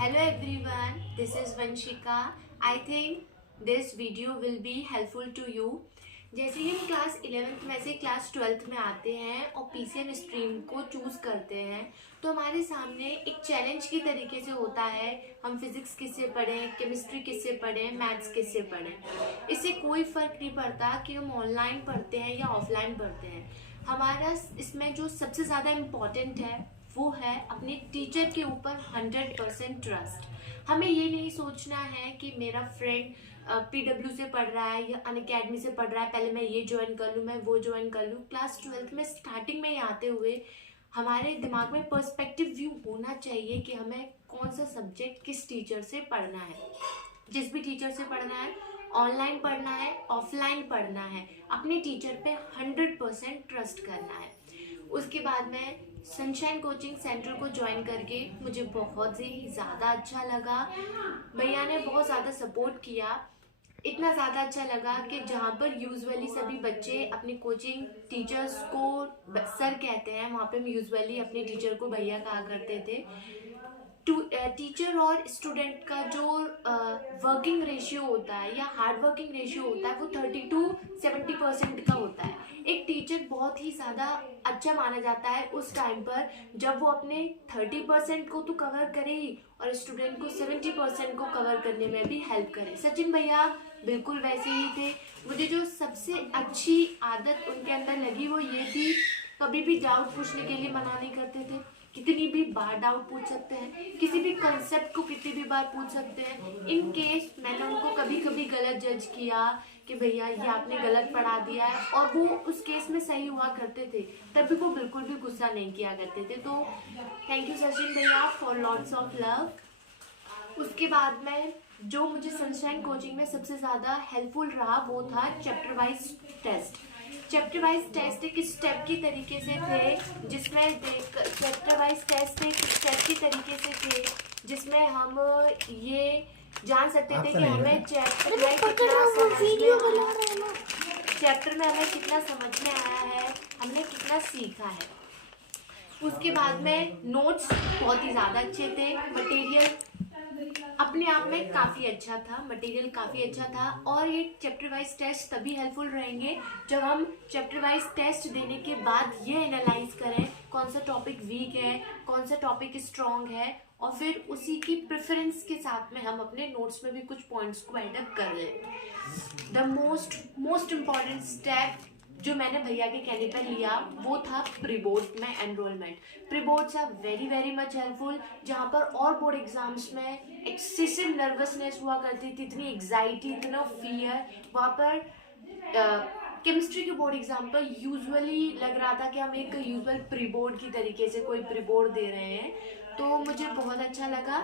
Hello everyone, this is Vanshika. I think this video will be helpful to you. जैसे ही हम class 11th में से class 12th में आते हैं और पीसीएम स्ट्रीम को चूज़ करते हैं तो हमारे सामने एक चैलेंज की तरीके से होता है हम फिजिक्स किससे पढ़ें, केमिस्ट्री किससे पढ़ें, मैथ्स किससे पढ़ें। इससे कोई फ़र्क नहीं पड़ता कि हम ऑनलाइन पढ़ते हैं या ऑफलाइन पढ़ते हैं। हमारा इसमें जो सबसे ज़्यादा इम्पॉर्टेंट है वो है अपने टीचर के ऊपर 100% ट्रस्ट। हमें ये नहीं सोचना है कि मेरा फ्रेंड पीडब्ल्यू से पढ़ रहा है या अनअकैडमी से पढ़ रहा है, पहले मैं ये ज्वाइन कर लूँ, मैं वो ज्वाइन कर लूँ। क्लास 12th में स्टार्टिंग में ही आते हुए हमारे दिमाग में पर्सपेक्टिव व्यू होना चाहिए कि हमें कौन सा सब्जेक्ट किस टीचर से पढ़ना है। जिस भी टीचर से पढ़ना है, ऑनलाइन पढ़ना है, ऑफलाइन पढ़ना है, अपने टीचर पे 100% ट्रस्ट करना है। उसके बाद मैं सनशाइन कोचिंग सेंटर को ज्वाइन करके मुझे बहुत ही ज़्यादा अच्छा लगा। भैया ने बहुत ज़्यादा सपोर्ट किया, इतना ज़्यादा अच्छा लगा कि जहाँ पर यूजुअली सभी बच्चे अपने कोचिंग टीचर्स को सर कहते हैं, वहाँ पे हम यूजुअली अपने टीचर को भैया कहा करते थे। टीचर और स्टूडेंट का जो वर्किंग रेशियो होता है या हार्ड वर्किंग रेशियो होता है वो 30 to 70% का होता है। एक टीचर बहुत ही ज़्यादा अच्छा माना जाता है उस टाइम पर जब वो अपने 30% को तो कवर करे ही और स्टूडेंट को 70% को कवर करने में भी हेल्प करे। सचिन भैया बिल्कुल वैसे ही थे। मुझे जो सबसे अच्छी आदत उनके अंदर लगी वो ये थी, कभी भी डाउट पूछने के लिए मना नहीं करते थे। कितनी भी बार डाउट पूछ सकते हैं, किसी भी कंसेप्ट को कितनी भी बार पूछ सकते हैं। इन केस मैंने उनको कभी कभी गलत जज किया कि भैया ये आपने गलत पढ़ा दिया है और वो उस केस में सही हुआ करते थे, तब भी वो बिल्कुल भी गुस्सा नहीं किया करते थे। तो थैंक यू सचिन भैया फॉर लॉट्स ऑफ लव। उसके बाद में जो मुझे सनशाइन कोचिंग में सबसे ज़्यादा हेल्पफुल रहा वो था chapter wise test. Chapter wise test एक स्टेप की तरीके से थे जिसमें चैप्टर वाइज टेस्ट एक स्टेप की तरीके से थे जिसमें हम ये जान सकते थे कि हमें चैप्टर में हमें कितना समझ में आया है, हमने कितना सीखा है। उसके बाद में नोट्स बहुत ही ज़्यादा अच्छे थे, मटेरियल अपने आप में काफ़ी अच्छा था, मटेरियल काफ़ी अच्छा था। और ये चैप्टर वाइज टेस्ट तभी हेल्पफुल रहेंगे जब हम चैप्टर वाइज टेस्ट देने के बाद ये एनालाइज करें कौन सा टॉपिक वीक है, कौन सा टॉपिक स्ट्रॉन्ग है, और फिर उसी की प्रेफरेंस के साथ में हम अपने नोट्स में भी कुछ पॉइंट्स को एड अप कर लें। द मोस्ट इम्पॉर्टेंट स्टेप जो मैंने भैया के कहने पर लिया वो था प्री बोर्ड में enrolment. Pre boards are very much helpful. जहाँ पर और बोर्ड एग्जाम्स में एक्सेसिव नर्वसनेस हुआ करती थी, इतनी एग्जाइटी, इतना फियर, वहाँ पर केमिस्ट्री के बोर्ड एग्जाम पर यूजुअली लग रहा था कि हम एक यूजुअल प्री बोर्ड की तरीके से कोई प्री बोर्ड दे रहे हैं। तो मुझे बहुत अच्छा लगा।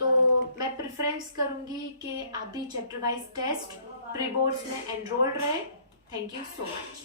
तो मैं प्रेफरेंस करूँगी कि आप भी chapter wise test pre boards में एनरोल्ड रहें। Thank you so much.